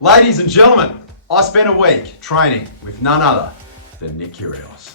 Ladies and gentlemen, I spent a week training with none other than Nick Kyrgios.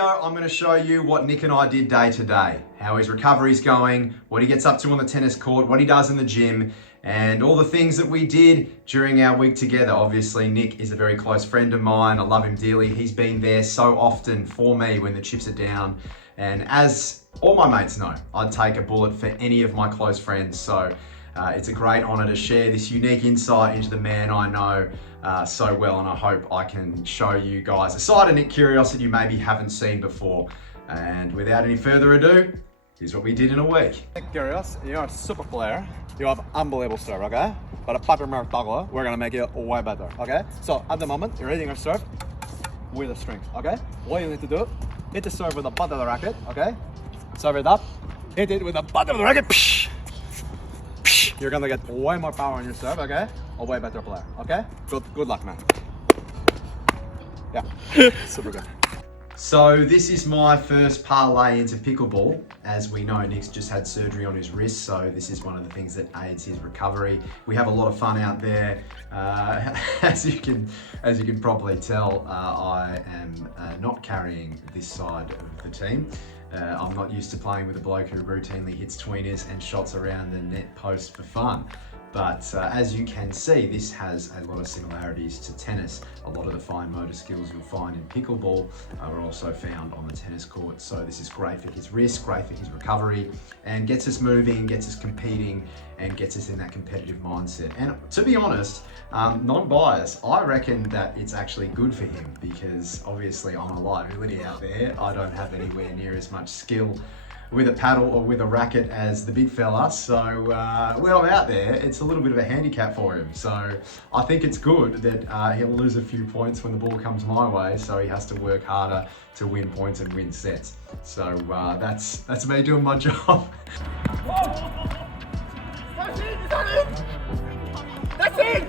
I'm going to show you what Nick and I did day to day, how his recovery's going, what he gets up to on the tennis court, what he does in the gym, and all the things that we did during our week together. Obviously, Nick is a very close friend of mine. I love him dearly. He's been there so often for me when the chips are down. And as all my mates know, I'd take a bullet for any of my close friends. So it's a great honor to share this unique insight into the man I know so well, and I hope I can show you guys a side of Nick Kyrgios that you maybe haven't seen before. And without any further ado, here's what we did in a week. Nick Kyrgios, you're a super player. You have unbelievable serve, okay? But a better toggle, we're gonna make it way better, okay? So at the moment, you're hitting your serve with a string, okay? What you need to do, hit the serve with the butt of the racket, okay? Serve it up, hit it with the butt of the racket, psh, psh. You're gonna get way more power on your serve, okay? A way better player, okay? Good luck, man. Yeah, super good. So this is my first parlay into pickleball. As we know, Nick's just had surgery on his wrist, so this is one of the things that aids his recovery. We have a lot of fun out there. As you can probably tell, I am not carrying this side of the team. I'm not used to playing with a bloke who routinely hits tweeners and shots around the net post for fun. But as you can see, this has a lot of similarities to tennis. A lot of the fine motor skills you'll find in pickleball are also found on the tennis court. So this is great for his wrist, great for his recovery, and gets us moving, gets us competing, and gets us in that competitive mindset. And to be honest, non-biased, I reckon that it's actually good for him, because obviously I'm a liability out there. I don't have anywhere near as much skill with a paddle or with a racket as the big fella, so when I'm out there, it's a little bit of a handicap for him. So I think it's good that he'll lose a few points when the ball comes my way, so he has to work harder to win points and win sets. So that's me doing my job. That's it! Is that it? That's it!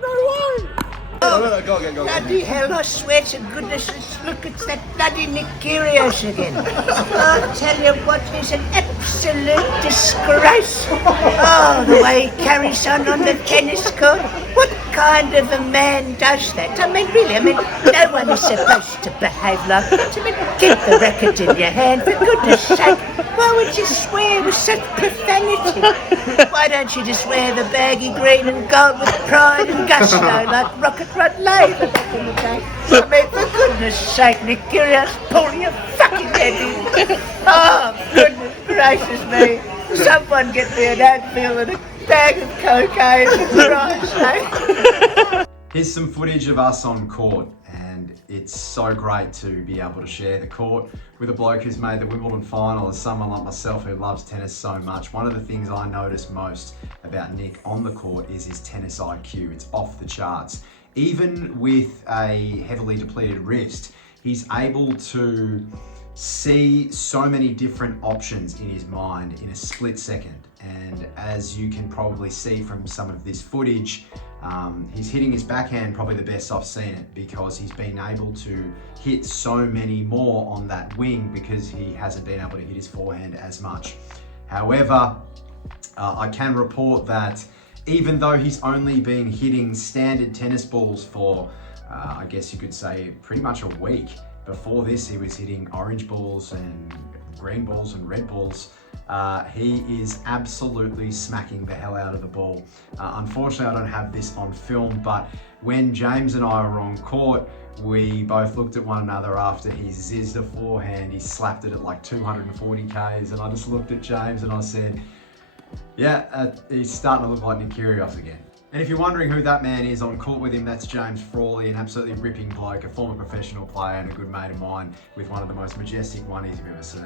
No way! Go again. Bloody hell, I swear to goodness, look, it's that bloody Nick Kyrgios again. I tell you what, he's an absolute disgrace. Oh, the way he carries on the tennis court. What kind of a man does that? I mean, really, no one is supposed to behave like that. I mean, keep the racket in your hand, for goodness sake. Why would you swear with such profanity? Why don't you just wear the baggy green and gold with pride and gusto like Rocket Rod Labour back in the day? I mean, for goodness sake, Nick Kyrgios, pull your fucking head in. Oh, goodness gracious me. Someone get me an Advil and a bag of cocaine, for Christ's sake. Here's some footage of us on court, and it's so great to be able to share the court with a bloke who's made the Wimbledon final, as someone like myself who loves tennis so much. One of the things I notice most about Nick on the court is his tennis IQ. It's off the charts. Even with a heavily depleted wrist, he's able to see so many different options in his mind in a split second. And as you can probably see from some of this footage, he's hitting his backhand probably the best I've seen it, because he's been able to hit so many more on that wing because he hasn't been able to hit his forehand as much. However, I can report that even though he's only been hitting standard tennis balls for, I guess you could say, pretty much a week. Before this, he was hitting orange balls and green balls and red balls. He is absolutely smacking the hell out of the ball. Unfortunately, I don't have this on film, but when James and I were on court, we both looked at one another after he zizzed a forehand. He slapped it at like 240 Ks, and I just looked at James and I said, Yeah, he's starting to look like Nick Kyrgios again. And if you're wondering who that man is on court with him, that's James Frawley, an absolutely ripping bloke, a former professional player and a good mate of mine with one of the most majestic oneties you've ever seen.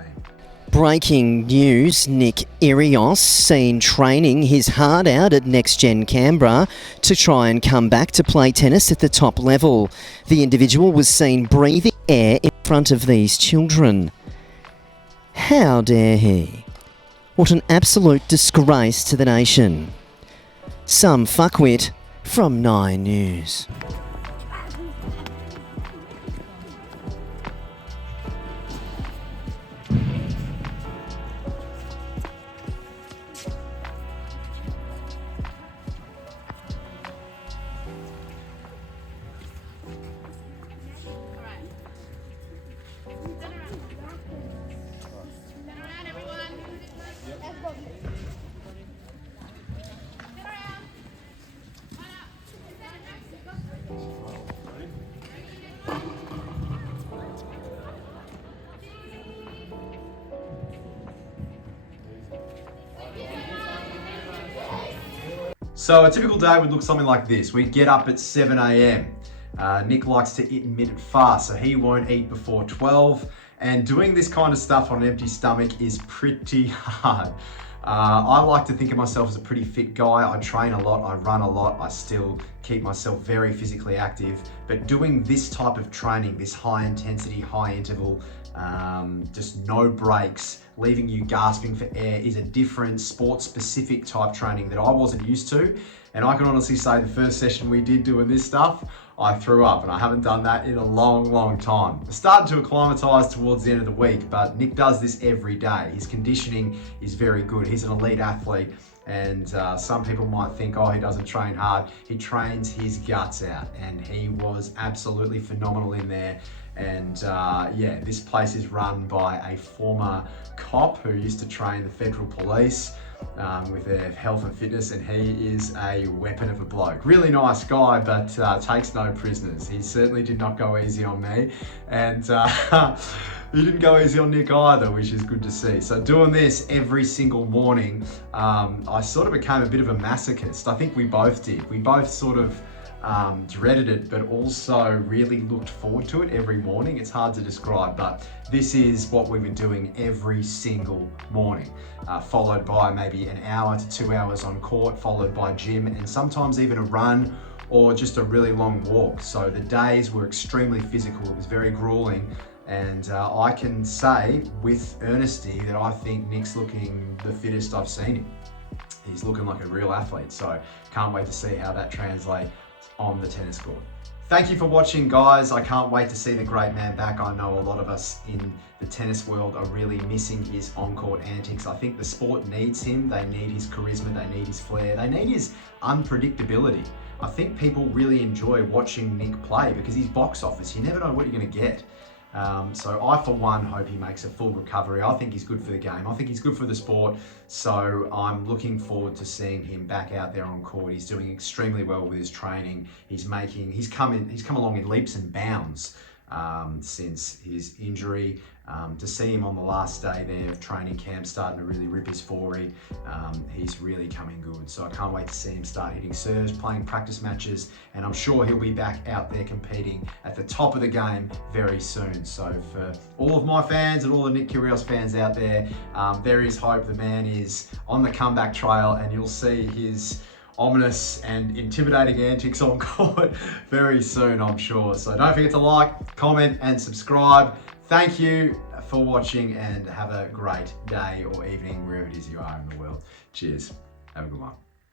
Breaking news, Nick Kyrgios seen training his heart out at Next Gen Canberra to try and come back to play tennis at the top level. The individual was seen breathing air in front of these children. How dare he? What an absolute disgrace to the nation. Some fuckwit from 9 News. So a typical day would look something like this. We'd get up at 7 a.m. Nick likes to intermittent fast, so he won't eat before 12. And doing this kind of stuff on an empty stomach is pretty hard. I like to think of myself as a pretty fit guy. I train a lot, I run a lot, I still keep myself very physically active. But doing this type of training, this high intensity, high interval, just no breaks, leaving you gasping for air, is a different sport-specific type training that I wasn't used to. And I can honestly say the first session we did doing this stuff, I threw up, and I haven't done that in a long, long time. I started to acclimatise towards the end of the week, but Nick does this every day. His conditioning is very good. He's an elite athlete, and some people might think, oh, he doesn't train hard. He trains his guts out, and he was absolutely phenomenal in there. And yeah, this place is run by a former cop who used to train the federal police with their health and fitness, and he is a weapon of a bloke. Really nice guy, but takes no prisoners. He certainly did not go easy on me, and he didn't go easy on Nick either, which is good to see. So doing this every single morning, I sort of became a bit of a masochist. I think we both did. We both sort of dreaded it, but also really looked forward to it every morning. It's hard to describe, but this is what we've been doing every single morning, followed by maybe an hour to 2 hours on court, followed by gym, and sometimes even a run or just a really long walk. So the days were extremely physical. It was very grueling, and I can say with earnesty that I think Nick's looking the fittest I've seen him. He's looking like a real athlete, so can't wait to see how that translates on the tennis court. Thank you for watching, guys. I can't wait to see the great man back. I know a lot of us in the tennis world are really missing his on-court antics. I think the sport needs him. They need his charisma, they need his flair, they need his unpredictability. I think people really enjoy watching Nick play because he's box office. You never know what you're going to get. So I, for one, hope he makes a full recovery. I think he's good for the game. I think he's good for the sport. So I'm looking forward to seeing him back out there on court. He's doing extremely well with his training. He's come along in leaps and bounds since his injury. To see him on the last day there of training camp starting to really rip his forey, he's really coming good. So I can't wait to see him start hitting serves, playing practice matches, and I'm sure he'll be back out there competing at the top of the game very soon. So for all of my fans and all the Nick Kyrgios fans out there, there is hope. The man is on the comeback trail, and you'll see his ominous and intimidating antics on court very soon, I'm sure. So don't forget to like, comment, and subscribe. Thank you for watching, and have a great day or evening wherever it is you are in the world. Cheers. Have a good one.